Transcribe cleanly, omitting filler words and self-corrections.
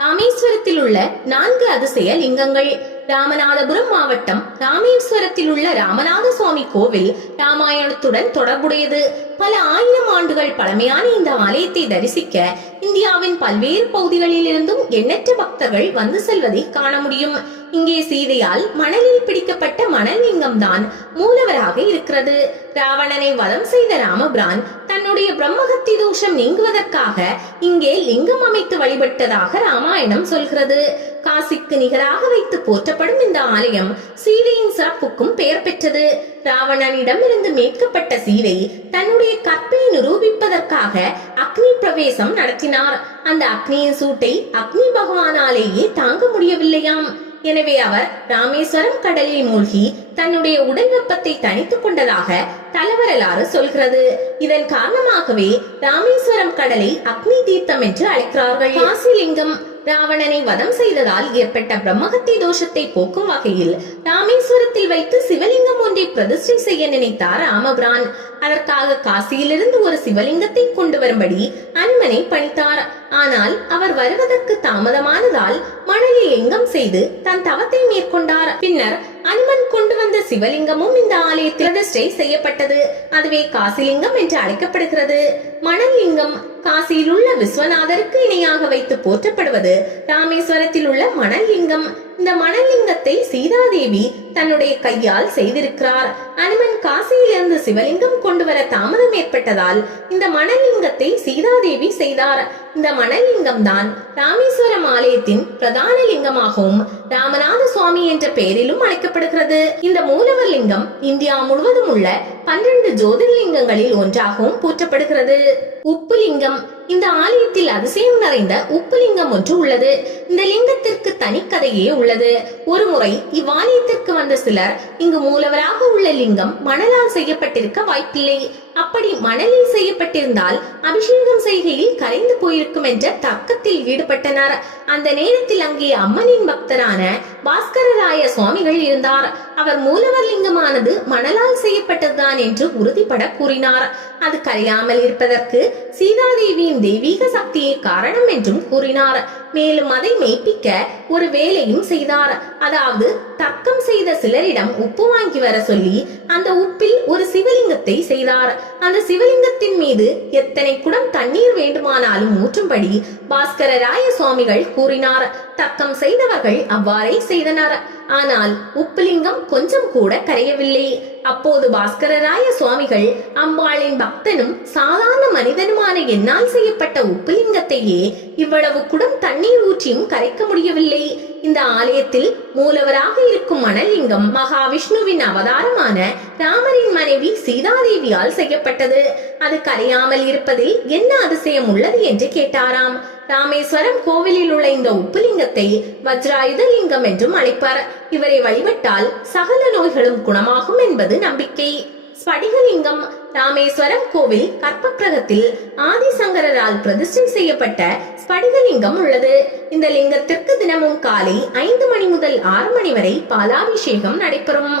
ராமேஸ்வரத்தில் உள்ள 4 அதிசய லிங்கங்கள். ராமநாதபுரம் மாவட்டம் ராமேஸ்வரத்தில் உள்ள ராமநாத சுவாமி கோவில் ராமாயணத்துடன் தொடர்புடையது. பல ஆயிரம் ஆண்டுகள் பழமையான இந்த ஆலயத்தை தரிசிக்க இந்தியாவின் பல்வேறு பகுதிகளில் இருந்தும் எண்ணற்ற பக்தர்கள் வந்து செல்வதை காண முடியும். இங்கே சீதையால் மணலில் பிடிக்கப்பட்ட மணல் லிங்கம் தான் மூலவராக இருக்கிறது. ராவணனை வதம் செய்த ராமபிரான் தன்னுடைய பிரம்மஹத்தி தோஷம் நீங்குவதற்காக இங்கே லிங்கம் அமைத்து வழிபட்டதாக ராமாயணம் சொல்கிறது. காசிக்கு நிகராக வைத்து போற்றப்படும் இந்த ஆலயம் சீதையின் சிறப்புக்கும் பெயர் பெற்றது. ராவணனிடம் இருந்து மீட்கப்பட்ட சீதை தன்னுடைய கற்பை நிரூபிப்பதற்காக அக்னி பிரவேசம் நடத்தினார். அந்த அக்னியின் சூட்டை அக்னி பகவானாலேயே தாங்க முடியவில்லையாம். எனவே அவர் ராமேஸ்வரம் கடலில் மூழ்கி தன்னுடைய உடல் வெப்பத்தை தணித்துக் கொண்டதாக தலவரலாறு சொல்கிறது. இதன் காரணமாகவே ராமேஸ்வரம் கடலை அக்னி தீர்த்தம் என்று அழைக்கிறார்கள். காசிலிங்கம் ராவணனை வதம் செய்ததால் ஏற்பட்ட பிரம்மஹத்தி தோஷத்தை போக்கும் வகையில் ராமேஸ்வரத்தில் வைத்து சிவலிங்கம் ஒன்றை பிரதிஷ்டை செய்ய நினைத்தார் ராமபிரான். அதற்காக காசியிலிருந்து ஒரு சிவலிங்கத்தை கொண்டு வரும்படி அனுமனை பணித்தார். ஆனால் அவர் வருவதற்கு தாமதமானதால் மணலில் லிங்கம் செய்து தன் தவத்தை மேற்கொண்டார். பின்னர் அனுமன் கொண்டு வந்த சிவலிங்கமும் இந்த ஆலயத்தில் பிரதிஷ்டை செய்யப்பட்டது. அதுவே காசிலிங்கம் என்று அழைக்கப்படுகிறது. மணல் லிங்கம் காசியில் உள்ள விஸ்வநாதருக்கு இணையாக வைத்து போற்றப்படுவது ராமேஸ்வரத்தில் உள்ள மணல் லிங்கம். இந்த மணல் லிங்கத்தை சீதாதேவி தன்னுடைய கையால் செய்திருக்கிறார். அனுமன் காசியிலிருந்து சிவலிங்கம் கொண்டு வர தாமதம் ஏற்பட்டதால் இந்த மணல் லிங்கத்தை சீதாதேவி செய்தார். இந்த மணல் லிங்கம் தான் ராமேஸ்வரம் ஆலயத்தின் பிரதான லிங்கமாகவும் ராமநாத சுவாமி என்ற பெயரிலும் அழைக்கப்படுகிறது. இந்த மூலவர் லிங்கம் இந்தியா முழுவதும் உள்ள 12 ஜோதிர்லிங்கங்களில் ஒன்றாகவும் போற்றப்படுகிறது. உப்பு லிங்கம் இந்த ஆலயத்தில் அதிசயம் நிறைந்த உப்பு லிங்கம் ஒன்று உள்ளது. இந்த லிங்கத்திற்கு தனிக்கதையே உள்ளது. ஒரு முறை இவ்வாலயத்திற்கு வந்த சிலர் இங்கு மூலவராக உள்ள லிங்கம் மணலால் செய்யப்பட்டிருக்க வாய்ப்பில்லை, அப்படி மணலில் செய்யப்பட்டிருந்தால் அபிஷேகம் செய்கையில் கரைந்து போயிருக்கும் என்ற தர்க்கத்தில் ஈடுபட்டனர். அந்த நேரத்தில் அங்கே அம்மனின் பக்தரான பாஸ்கரராய சுவாமிகள் இருந்தார். அவர் மூலவர் லிங்கமானது மணலால் செய்யப்பட்டதுதான் என்று உறுதிபட கூறினார். அது கரையாமல் இருப்பதற்கு சீதாதேவியின் தெய்வீக சக்தியே காரணம் என்றும் கூறினார். மேலும் அதை மெய்ப்பிக்க ஒரு வேலையும் செய்தார். அதாவது தர்க்கம் செய்த சிலரிடம் உப்பு வாங்கி வர சொல்லி அந்த உப்பில் ஒரு சிவலிங்கத்தை செய்தார். அந்த சிவலிங்கத்தின் மீது எத்தனை குடம் தண்ணீர் வேண்டுமானாலும் ஊற்றும்படி பாஸ்கரராய சுவாமிகள் கூறினார். தர்க்கம் செய்தவர்கள் அவ்வாறே செய்தனர். ஆனால் உப்புலிங்கம் கொஞ்சம் கூட கரையவில்லை. அப்போது பாஸ்கரராய சுவாமிகள் அம்பாளின் பக்தனும் சாதாரண மனிதனுமான என்னால் செய்யப்பட்ட உப்புலிங்கத்தையே இவ்வளவு குடம் தண்ணீர் ஊற்றியும் கரைக்க முடியவில்லை. இந்த ஆலயத்தில் மூலவராக இருக்கும் மணலிங்கம் மகாவிஷ்ணுவின் அவதாரமான ராமரின் மனைவி சீதாதேவியால் செய்யப்பட்டது. அது கரையாமல் இருப்பதில் என்ன அதிசயம் உள்ளது என்று கேட்டாராம். ராமேஸ்வரம் கோவிலில் உள்ள இந்த உப்புலிங்கத்தை வஜ்ராயுத லிங்கம் என்றும் அழைப்பார். இவரை வழிபட்டால் சகல நோய்களும் குணமாகும் என்பது நம்பிக்கை. ஸ்படிகலிங்கம் ராமேஸ்வரம் கோவில் கற்பகிரகத்தில் ஆதிசங்கரால் பிரதிஷ்டை செய்யப்பட்ட ஸ்படிகலிங்கம் உள்ளது. இந்த லிங்கத்திற்கு தினமும் காலை 5 மணி முதல் 6 மணி வரை பாலாபிஷேகம் நடைபெறும்.